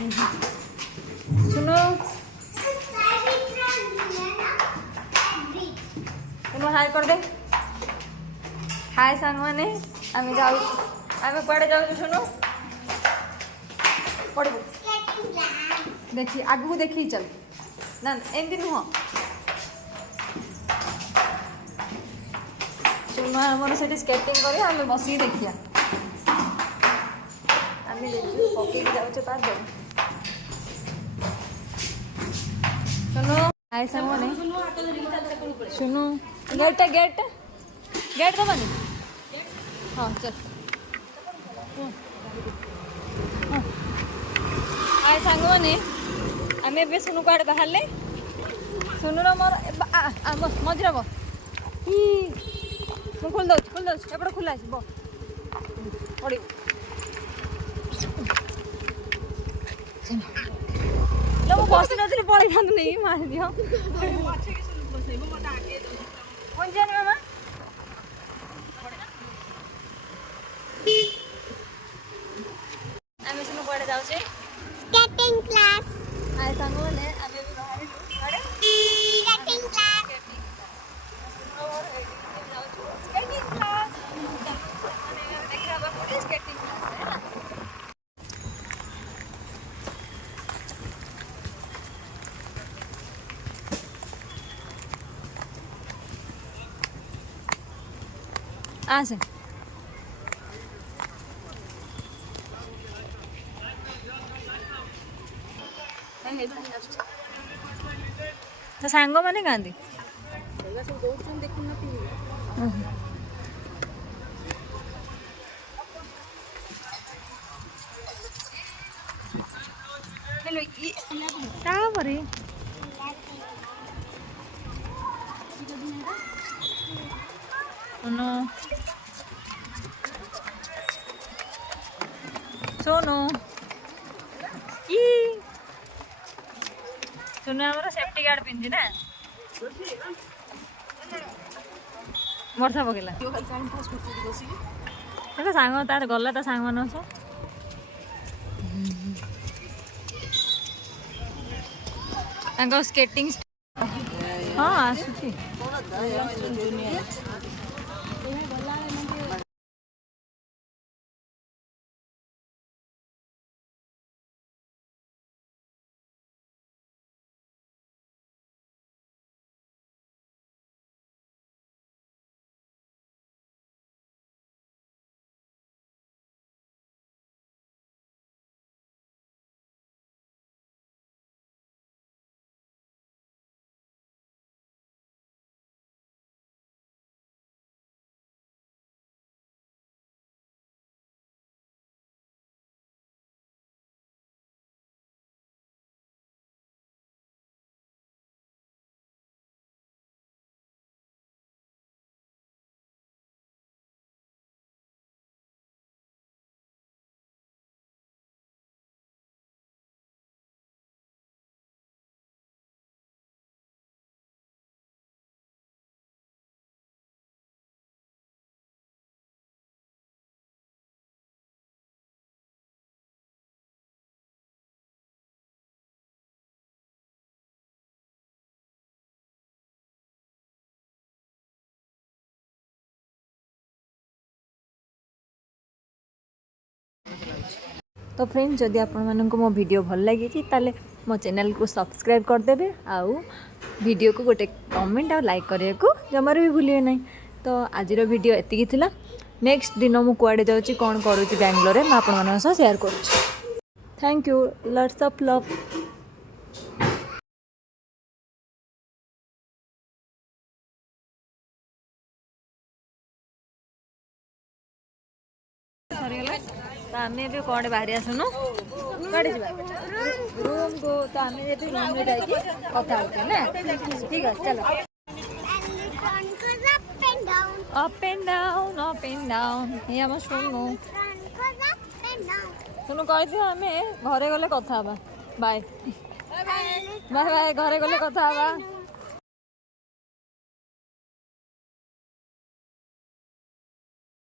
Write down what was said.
सुनो तुम हाय कर दे हाय सांग मैंने आम जाऊ आम कड़े जाऊ सुनो पड़ब देखी आगू देखी चल ना एमती नुह सुनो आमर से स्केटिंग कर आम बस देखिया आम पकई जाऊे पार सुनो हाय सांग मैंने सुनो गेट गेट गेट दबानी हाँ चल हाय सांग मैंने आम ए सुनु कड़े बाहर सुनु मोर मझे बो मुझे खोल दौर एपटे खोला अच्छे बो पड़ बस नी पड़े था नहीं मार दियो मामा आम सुनु कड़े जाऊे स्केटिंग क्लास आए सांग मैंने आम भी बाहर स्केटिंग क्लास आसे तो सांग मैंने गाँधी सोनू सुनो आम सेफ्टी गार्ड पिंधि ना वर्षा पकेला सांग तार गला ता सांग मान स्केटिंग हाँ आसुची तो फ्रेंड्स जदि आपण मो वीडियो भल लगी ताले मो चैनल को सब्सक्राइब करदे आउ वीडियो को गोटे कमेंट और लाइक करने को जमार भी भूलिए ना। तो आज वीडियो एतिकी थिला नेक्स्ट दिन मु कुआडे जाउची कोन करूची बेंगलोर रे मैं आपण मानन सह शेयर करूची। Thank you lots of love. तो आम भी कौन बाहरी आसुनु कड़े रूम को तो आम रूम में जाइए कथा ना ठीक है चलो up and down up and down ये आम सुनु सुनु कही आम घरे गले कथा बाय बाय बाय घरे गले कथा